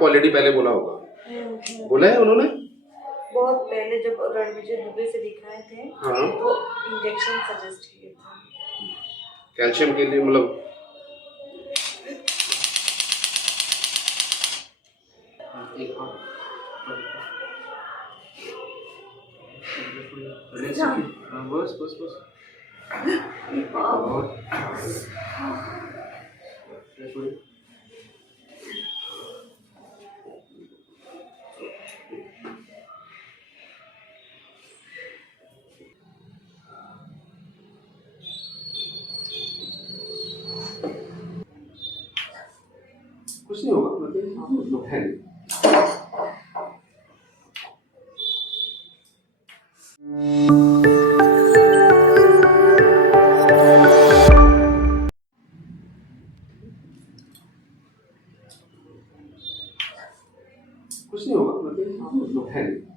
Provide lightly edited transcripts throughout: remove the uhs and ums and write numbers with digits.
आपको ऑलरेडी पहले बोला होगा। बोला है उन्होंने? बहुत पहले जब रणविजय दुबे से दिखाए थे हाँ। तो इंजेक्शन सजेस्ट किए थे कैल्शियम के लिए, मतलब बस बस बस कुछ नहीं होगा, मतलब है नहीं। कुछ नहीं होगा, मतलब है नहीं।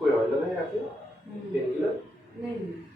कोई ऑयल लगा है आपके? Pain killer? नहीं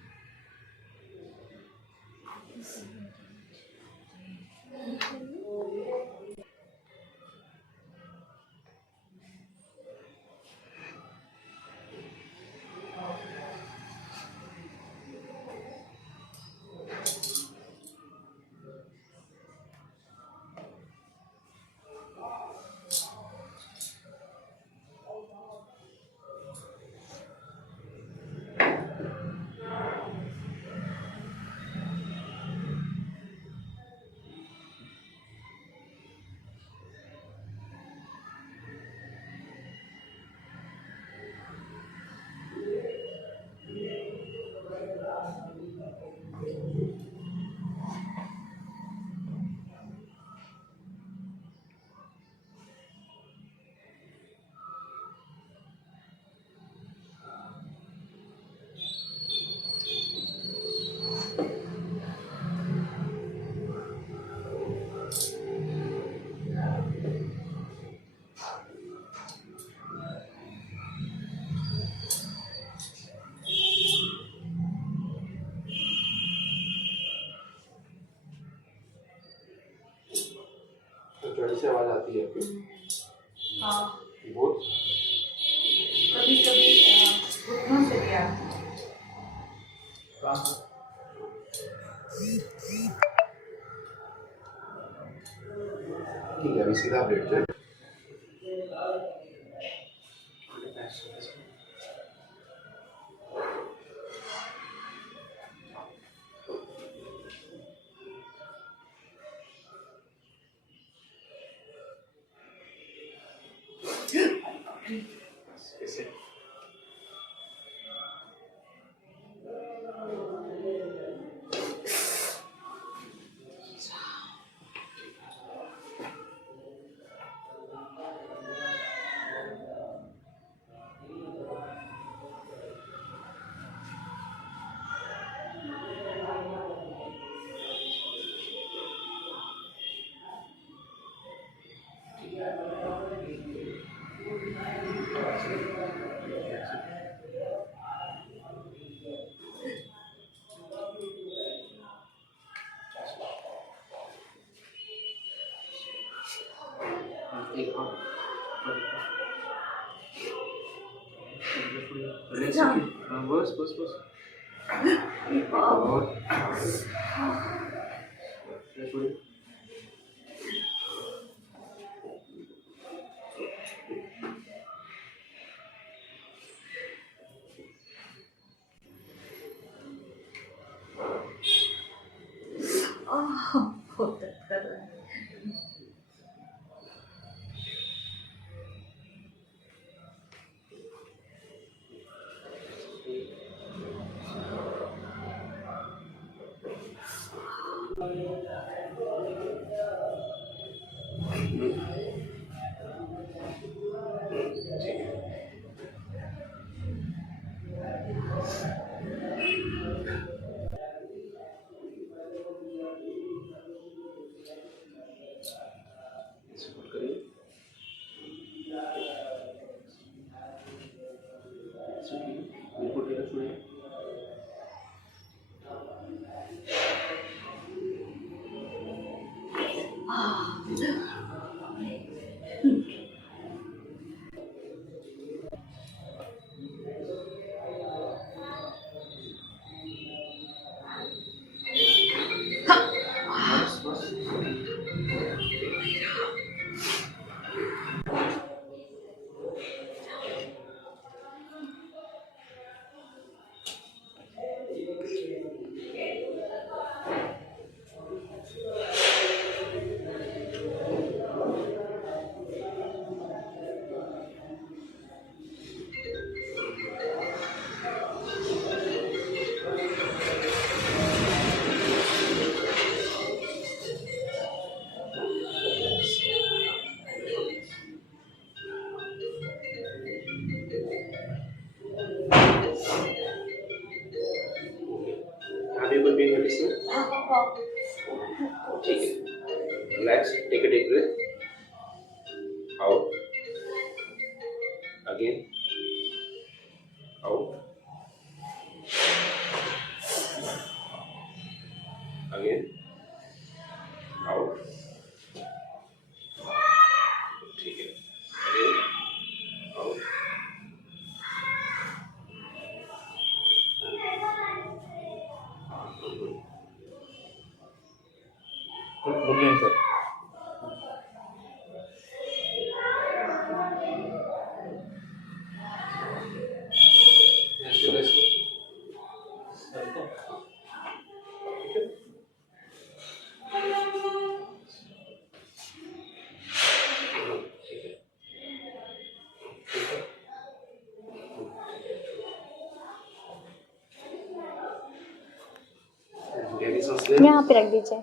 जड़ से आवाज आती है आपकी? हाँ बहुत। कभी कभी घुटनों से भी आता है ठीक है, अभी सीधा आप लेट जाए। ऐसे एक हाँ, बस बस बस और बहुत दर्द कर रहा है बिल्कुल ठीक है, छोड़िए। बस बस। अभी कोई पेन है इसमें? ठीक है, relax, take a deep breath, out, again, out, again, out, ठीक है, again, out, good morning sir. ऐसे वैसे। गहरी सांस लें, यहाँ पे रख दीजिए।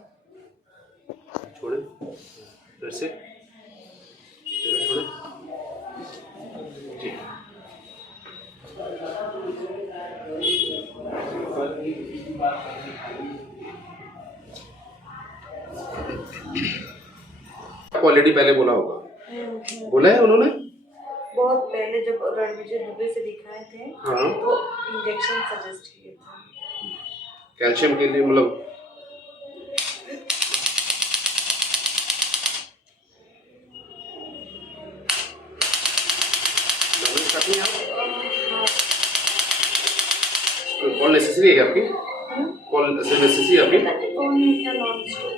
छोड़ें, फिर से, फिर छोड़ें, ठीक है। क्वालिटी पहले बोला होगा, बोला है उन्होंने? बहुत पहले जब रणविजय दुबे से दिखाए थे हाँ। तो इंजेक्शन सजेस्ट किए थे। कैल्शियम के लिए मतलब कॉल नेसेसरी है आपकी? कॉल नेसेसरी है आपकी? कौन है क्या नॉन स्टॉप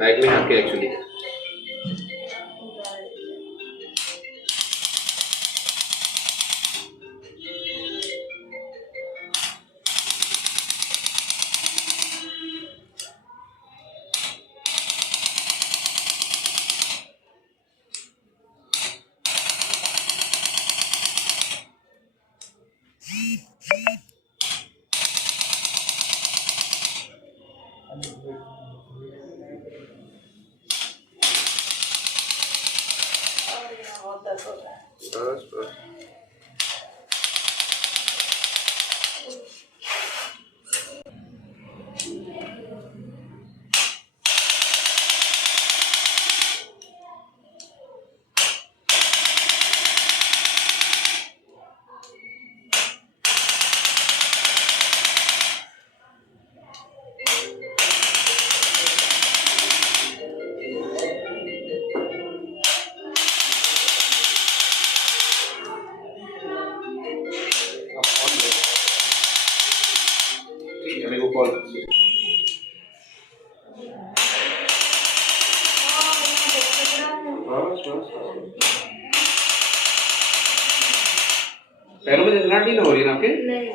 बैग में आपके एक्चुअली बहुत दर्द हो रहा है। बस बस। ठीक है, मेरे को कॉल बस पैरों में जंजनाहट नहीं ना हो रही है ना आपके? नहीं